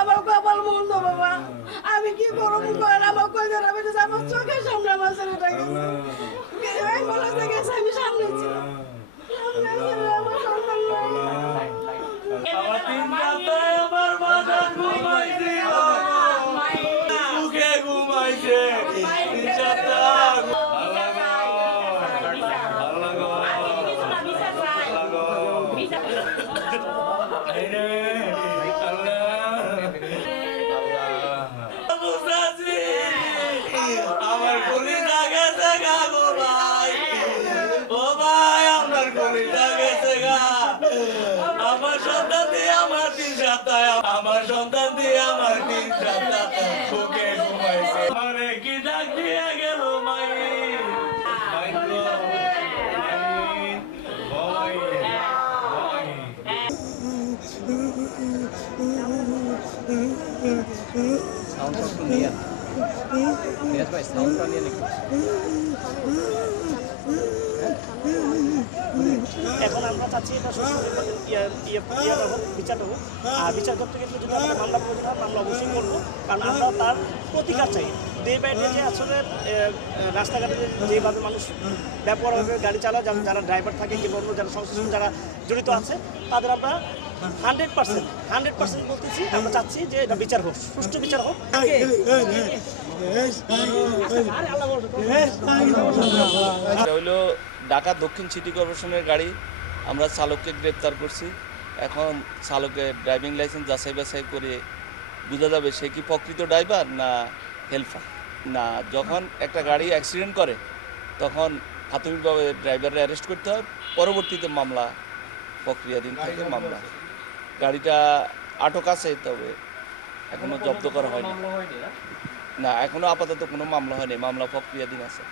আমার কপাল মন্দ বাবা, আমি কি করবো? আমার কই ধরে আমি আমার চোখের সামনে আমার ছেলেটা গেছে, আমি সামনে ছিলাম। আমার কলিজা গেছে গা গো ভাই, ও ভাই আমার কলিজা গেছে গা। আমার সন্তান দিয়ে আমার 3 সপ্তাহ, আমার সন্তান দিয়ে আমার 3 সপ্তাহ সুখে ঘুমাইছে। আমারে কি ডাক দিয়ে গেল মাই, মাই গো মাই, সাউন্ডটা একটু নিয়ে মিরাজ ভাই, সাউন্ডটা নিয়ে লিখুন। এখন আমরা চাচ্ছি এটা ইয়াটা হোক, বিচারটা হোক। আর বিচার করতে গেলে যদি আমাদের মামলা প্রয়োজন হয়, মামলা অবশ্যই করবো, কারণ আমরা তার প্রতিকার চাই। ডে বাই ডে যে আসলে রাস্তাঘাটে যেভাবে মানুষ ব্যাপকভাবে গাড়ি চালায়, যারা ড্রাইভার থাকে কিংবা অন্য যারা সংশ্লিষ্ট যারা জড়িত আছে, তাদের আমরা 100% বলতেছি, আমরা চাচ্ছি যে এটা বিচার হোক, সুষ্ঠু বিচার হোক। এটা হলো ঢাকা দক্ষিণ সিটি কর্পোরেশনের গাড়ি। আমরা চালককে গ্রেপ্তার করছি। এখন চালকের ড্রাইভিং লাইসেন্স যাচাই বাছাই করে বোঝা যাবে সে কি প্রকৃত ড্রাইভার না হেল্পার। না, যখন একটা গাড়ি অ্যাক্সিডেন্ট করে তখন প্রাথমিকভাবে ড্রাইভাররা অ্যারেস্ট করতে হয়, পরবর্তীতে মামলা প্রক্রিয়াধীন থাকে। মামলা গাড়িটা আটক আছে, তবে এখনও জব্দ করা হয়নি। না, এখনও আপাতত কোনো মামলা হয়নি, মামলা প্রক্রিয়াধীন আছে।